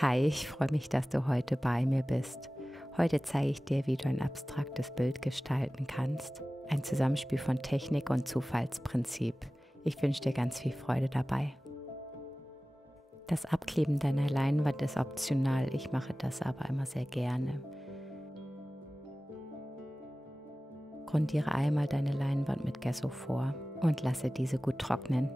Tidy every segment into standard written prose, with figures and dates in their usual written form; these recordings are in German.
Hi, ich freue mich, dass du heute bei mir bist. Heute zeige ich dir, wie du ein abstraktes Bild gestalten kannst. Ein Zusammenspiel von Technik und Zufallsprinzip. Ich wünsche dir ganz viel Freude dabei. Das Abkleben deiner Leinwand ist optional, ich mache das aber immer sehr gerne. Grundiere einmal deine Leinwand mit Gesso vor und lasse diese gut trocknen.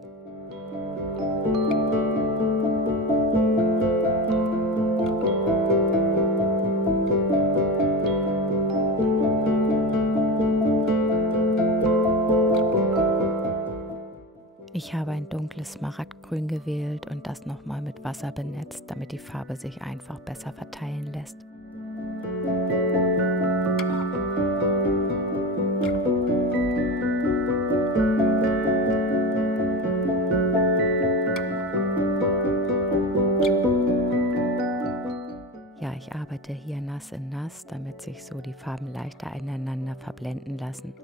Ich habe ein dunkles Smaragdgrün gewählt und das nochmal mit Wasser benetzt, damit die Farbe sich einfach besser verteilen lässt. Ja, ich arbeite hier nass in nass, damit sich so die Farben leichter ineinander verblenden lassen.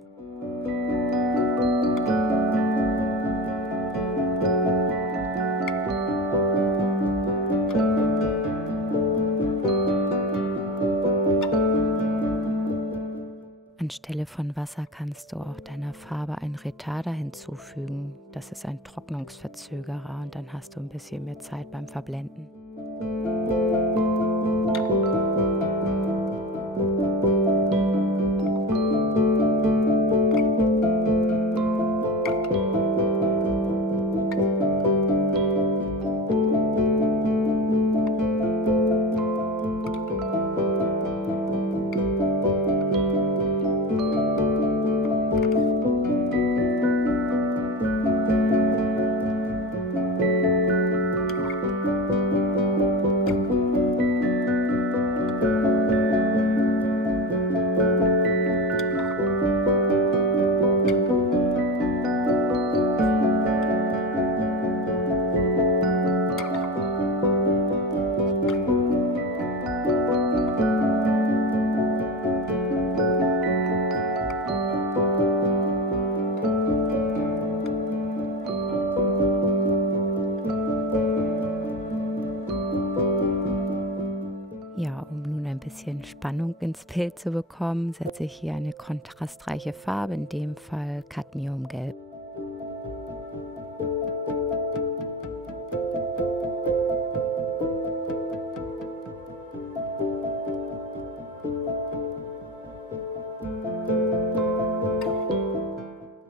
Anstelle von Wasser kannst du auch deiner Farbe einen Retarder hinzufügen. Das ist ein Trocknungsverzögerer und dann hast du ein bisschen mehr Zeit beim Verblenden. Ja, um nun ein bisschen Spannung ins Bild zu bekommen, setze ich hier eine kontrastreiche Farbe, in dem Fall Cadmiumgelb.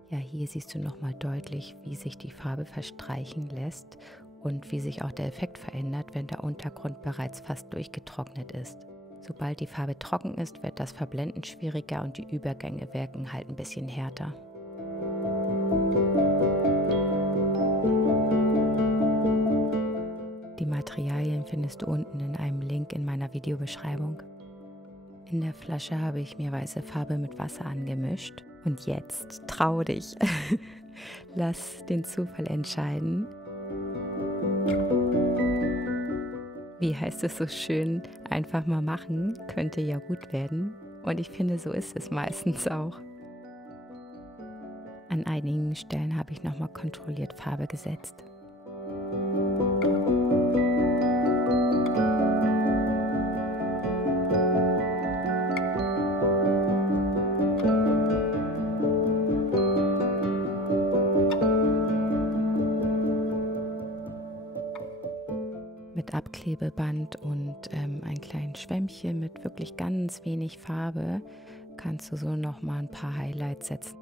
Ja, hier siehst du nochmal deutlich, wie sich die Farbe verstreichen lässt und wie sich auch der Effekt verändert, wenn der Untergrund bereits fast durchgetrocknet ist. Sobald die Farbe trocken ist, wird das Verblenden schwieriger und die Übergänge wirken halt ein bisschen härter. Die Materialien findest du unten in einem Link in meiner Videobeschreibung. In der Flasche habe ich mir weiße Farbe mit Wasser angemischt. Und jetzt trau dich. Lass den Zufall entscheiden. Wie heißt es so schön, einfach mal machen, könnte ja gut werden. Und ich finde, so ist es meistens auch. An einigen Stellen habe ich nochmal kontrolliert Farbe gesetzt. Mit Abklebeband und ein kleines Schwämmchen mit wirklich ganz wenig Farbe kannst du so noch mal ein paar Highlights setzen.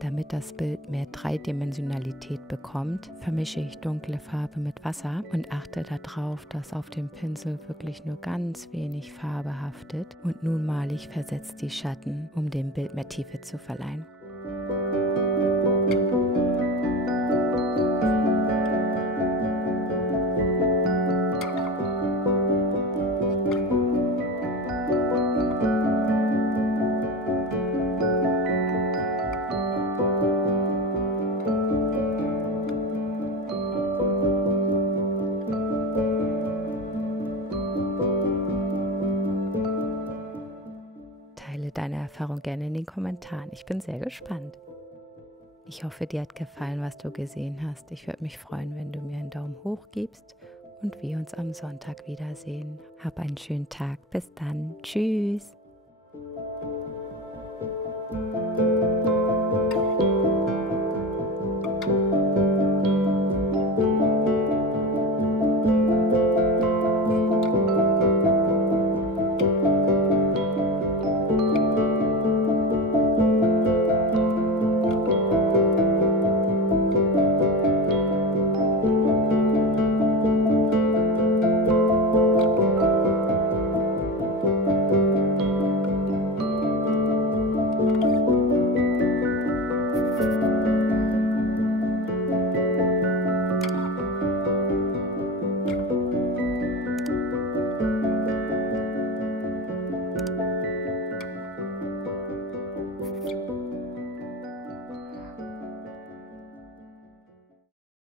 Damit das Bild mehr Dreidimensionalität bekommt, vermische ich dunkle Farbe mit Wasser und achte darauf, dass auf dem Pinsel wirklich nur ganz wenig Farbe haftet und nun male ich versetzt die Schatten, um dem Bild mehr Tiefe zu verleihen. gerne in den Kommentaren. Ich bin sehr gespannt. Ich hoffe, dir hat gefallen, was du gesehen hast. Ich würde mich freuen, wenn du mir einen Daumen hoch gibst und wir uns am Sonntag wiedersehen. Hab einen schönen Tag. Bis dann. Tschüss.